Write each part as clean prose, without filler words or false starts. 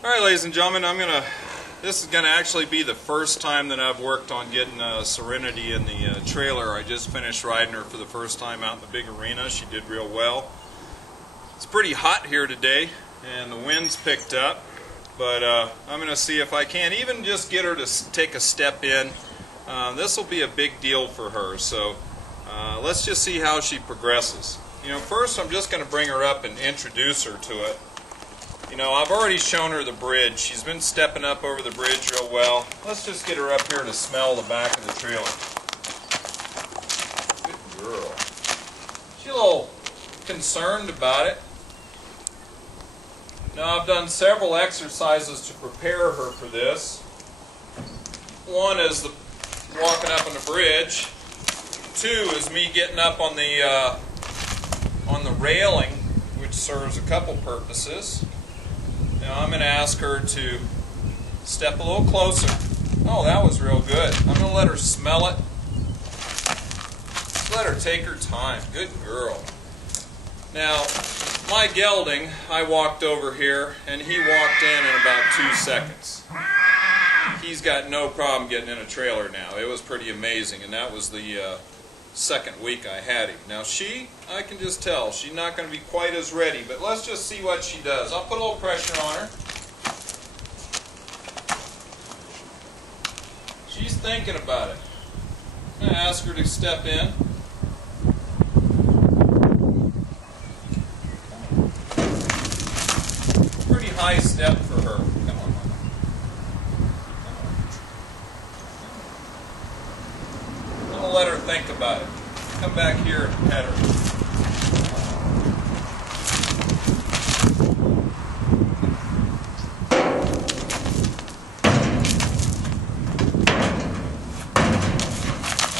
Alright, ladies and gentlemen, this is going to actually be the first time that I've worked on getting Serenity in the trailer. I just finished riding her for the first time out in the big arena. She did real well. It's pretty hot here today and the wind's picked up, but I'm going to see if I can even just get her to take a step in. This will be a big deal for her, so let's just see how she progresses. First I'm just going to bring her up and introduce her to it. I've already shown her the bridge. She's been stepping up over the bridge real well. Let's just get her up here to smell the back of the trailer. Good girl. She's a little concerned about it. Now, I've done several exercises to prepare her for this. One is the walking up on the bridge. Two is me getting up on the railing, which serves a couple purposes. Now I'm going to ask her to step a little closer. Oh, that was real good. I'm going to let her smell it. Just let her take her time. Good girl. Now, my gelding, I walked over here, and he walked in about 2 seconds. He's got no problem getting in a trailer now. It was pretty amazing, and that was the second week I had him. Now I can just tell, she's not going to be quite as ready, but let's just see what she does. I'll put a little pressure on her. She's thinking about it. I'm going to ask her to step in. Pretty high step for her. Come on. I'm going to let her think about it. Come back here and pet her.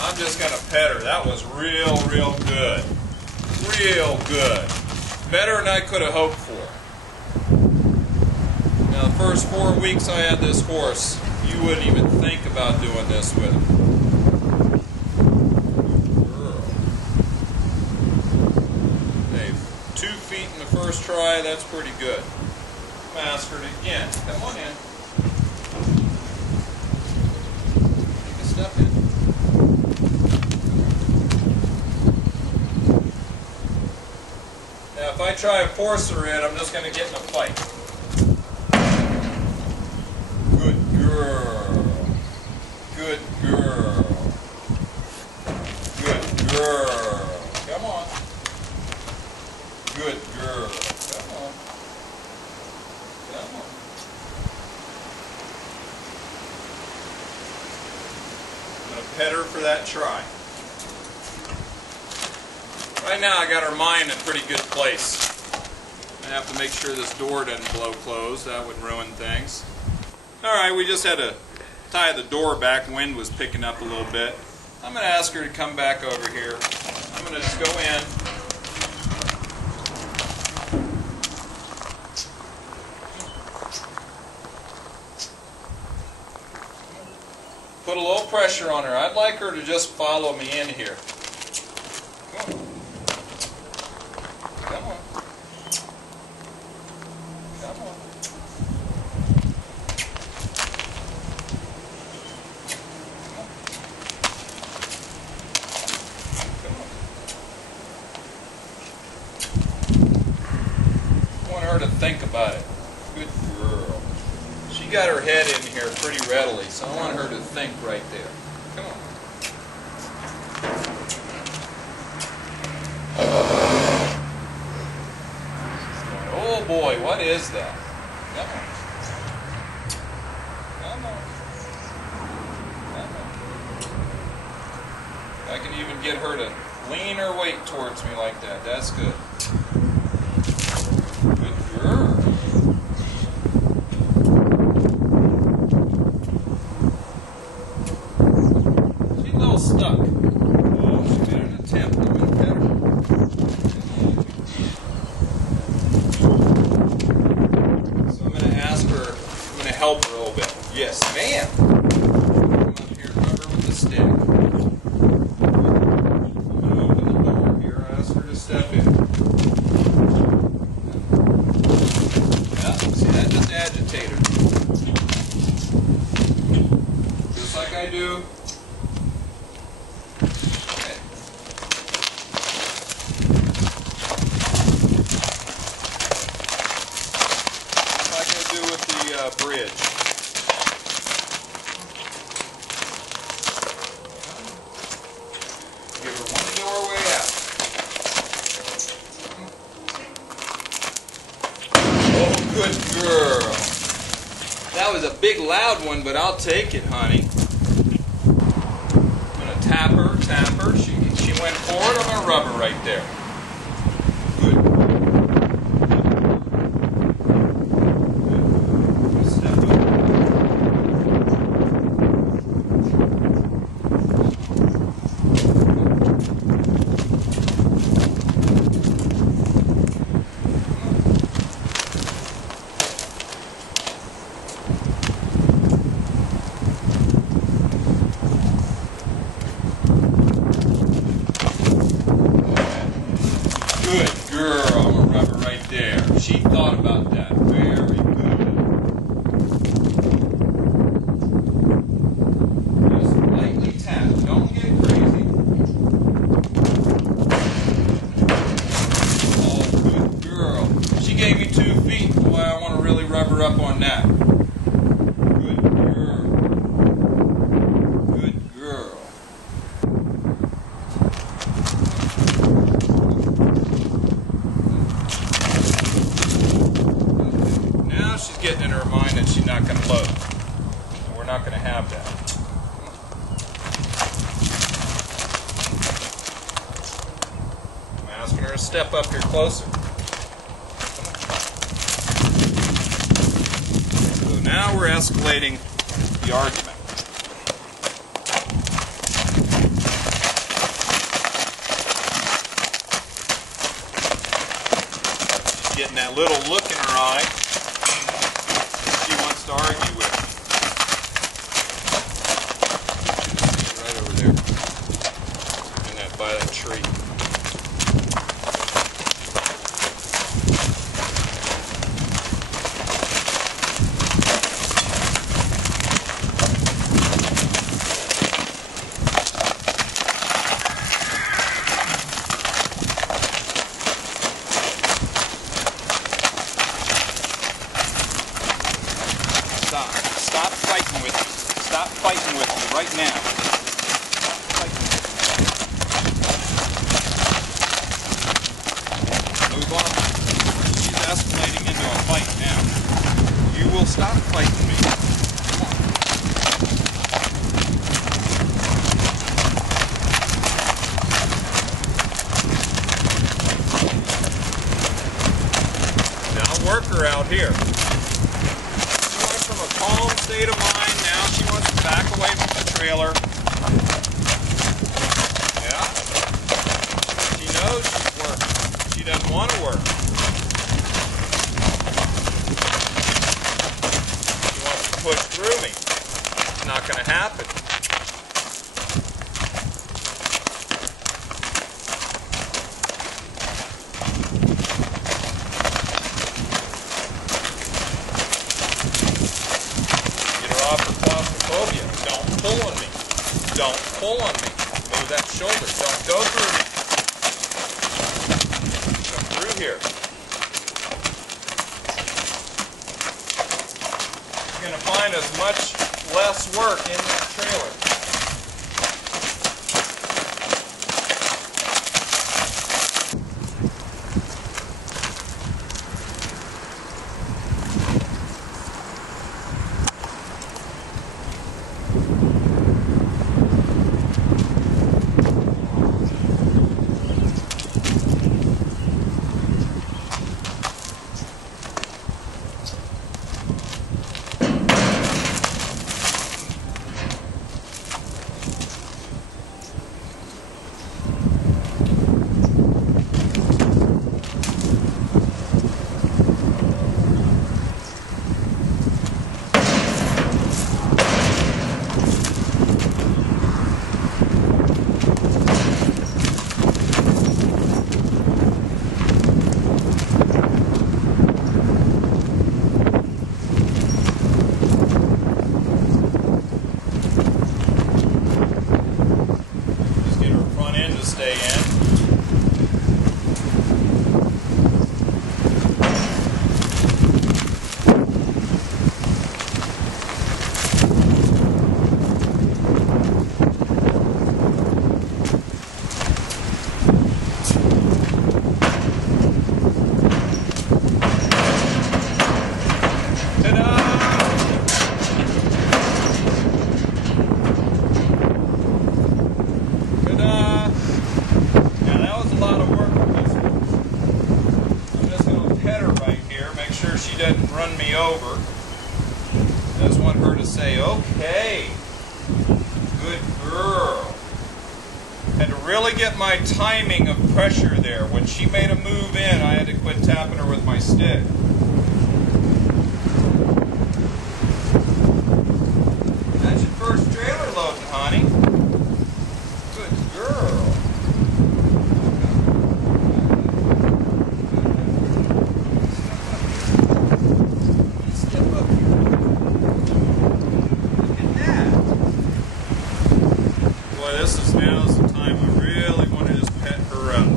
I'm just going to pet her. That was real good. Real good. Better than I could have hoped for. Now, the first 4 weeks I had this horse, you wouldn't even think about doing this with him. 2 feet in the first try, that's pretty good. I'm going to ask her to again. Come on in. Take a step in. Now if I try to force her in, I'm just going to get in a fight. Good girl. Good girl. Good girl. Come on. Good girl. Come on. Come on. I'm going to pet her for that try. Right now I got her mind in a pretty good place. I have to make sure this door doesn't blow closed. That would ruin things. Alright, we just had to tie the door back. Wind was picking up a little bit. I'm going to ask her to come back over here. I'm going to just go in. Put a little pressure on her. I'd like her to just follow me in here. Come on. Come on. Come on. Come on. I want her to think about it. Good girl. She got her head in here pretty readily, so I want her to think right there. Come on. Oh boy, what is that? Come on. Come on. Come on. I can even get her to lean her weight towards me like that. That's good. Good girl. Stuck. Oh, she made an attempt. I'm going to pet her. So I'm going to ask her, I'm going to help her a little bit. Yes, ma'am. Come up here, cover her with the stick. I'm going to open the door here, ask her to step in. Yeah, see, that just agitated her. do. Like I do with the bridge. Give her one doorway out. Oh, good girl. That was a big loud one, but I'll take it, honey. I'm going to tap her, tap her. She went forward. I'm going to rub her right there. Good. Good. Step up. Good girl. I'm going to rub her right there. She thought about that. Very good. Just lightly tap. Don't get crazy. Oh, good girl. She gave me 2 feet. Boy, I want to really rub her up on that. Good girl. Good girl. She's getting in her mind that she's not going to load. And we're not going to have that. I'm asking her to step up here closer. So now we're escalating the argument. She's getting that little look in her eye. To argue with me. Right over there. In that, by that tree. Stop fighting with me. Stop fighting with me right now. Stop fighting. Move on. She's escalating into a fight now. You will stop fighting me. Come on. Now work her out here. From a calm state of mind, now she wants to back away from the trailer. Yeah. She knows she's working. She doesn't want to work. She wants to push through me. It's not going to happen. Off her claustrophobia. Don't pull on me. Don't pull on me. Move that shoulder. Don't go through me. Come through here. You're going to find as much less work in that trailer. over. I just want her to say, okay, good girl. Had to really get my timing of pressure there. When she made a move in, I had to quit tapping her with my stick. That's your first trailer loading, honey. Good girl. Step up here. Look at that. Boy, now's the time I really want to just pet her up.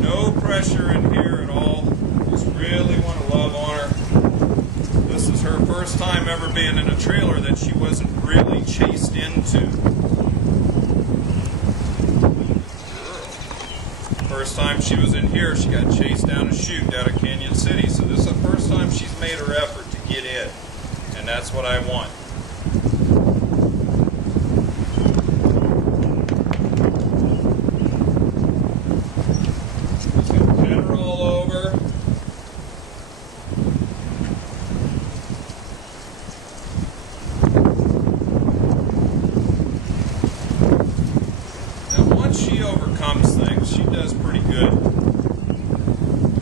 No pressure in here at all. Just really want to love on her. This is her first time ever being in a trailer that she wasn't really chased into. First time she was in here, she got chased down a chute down at Canyon City. So this is the first time she's made her effort to get in. And that's what I want. Just gonna pet her all over. Now once she overcomes things, she does pretty good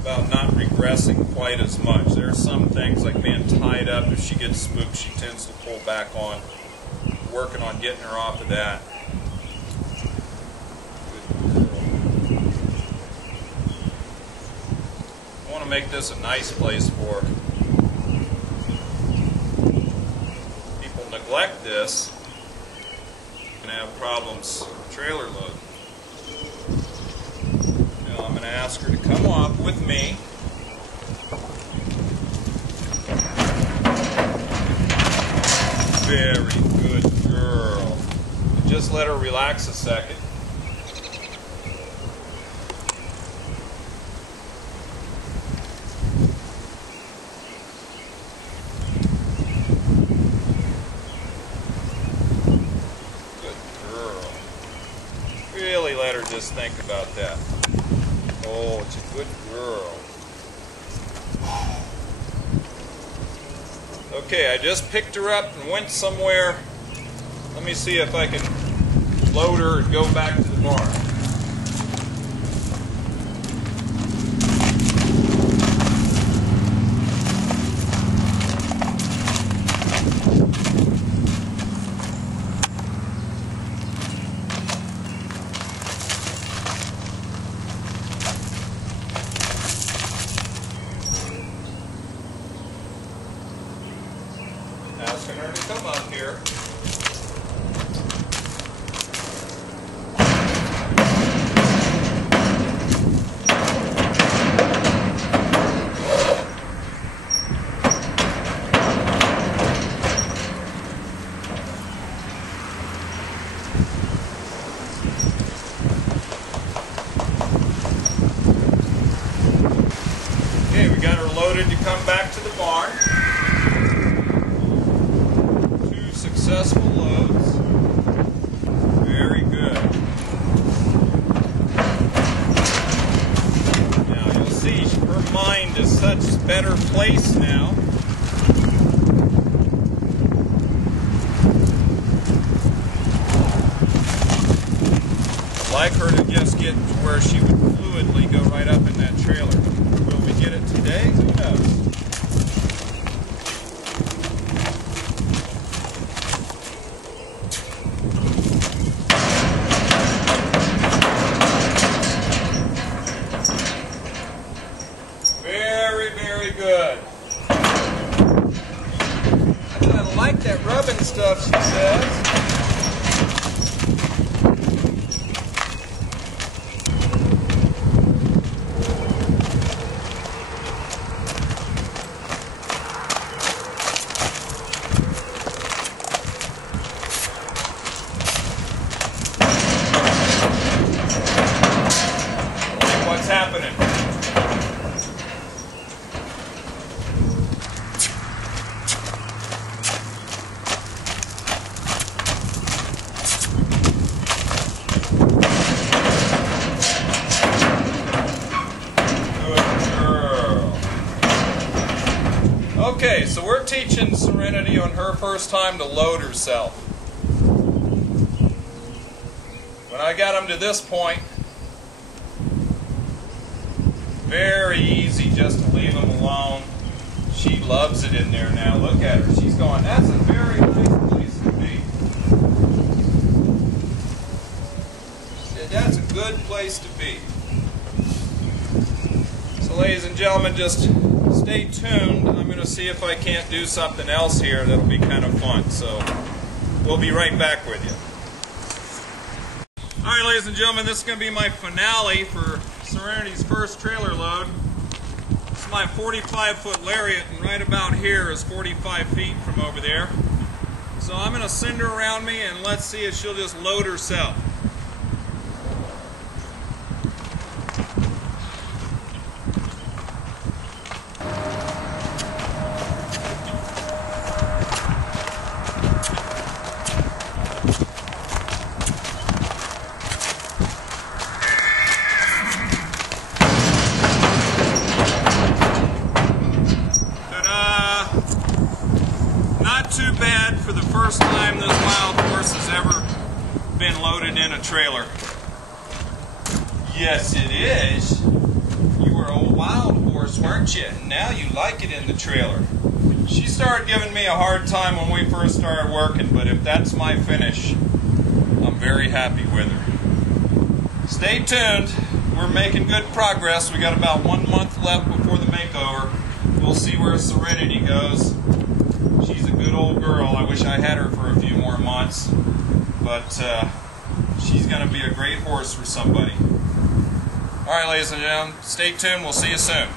about not regressing quite as much. There are some things like being tied up. If she gets spooked, she tends to pull back on. Working on getting her off of that. Good girl. I want to make this a nice place for her. People neglect this and have problems trailer load. Now I'm going to ask her to come up with me. Very good girl. Just let her relax a second. Good girl. Really let her just think about that. Oh, it's a good girl. Okay, I just picked her up and went somewhere. Let me see if I can load her and go back to the barn. Asking her to come up here. Okay, we got her loaded to come back to the barn. Successful loads. Very good. Now you'll see her mind is such a better place now. I'd like her to just get to where she would fluidly go right up in that trailer. Will we get it today? Who knows? Very good. I like that rubbing stuff, she says. What's happening? Okay, so we're teaching Serenity on her first time to load herself. When I got them to this point, very easy just to leave them alone. She loves it in there now. Look at her. She's going, that's a very nice place to be. She said, that's a good place to be. So ladies and gentlemen, just stay tuned. I'm going to see if I can't do something else here that'll be kind of fun. So we'll be right back with you. Alright, ladies and gentlemen, this is going to be my finale for Serenity's first trailer load. This is my 45-foot lariat, and right about here is 45 feet from over there. So I'm going to send her around me, and let's see if she'll just load herself. Too bad for the first time this wild horse has ever been loaded in a trailer. Yes, it is. You were a wild horse, weren't you? Now you like it in the trailer. She started giving me a hard time when we first started working, but if that's my finish, I'm very happy with her. Stay tuned. We're making good progress. We got about 1 month left before the makeover. We'll see where Serenity goes. She's a good old girl. I wish I had her for a few more months, but she's going to be a great horse for somebody. All right, ladies and gentlemen, stay tuned. We'll see you soon.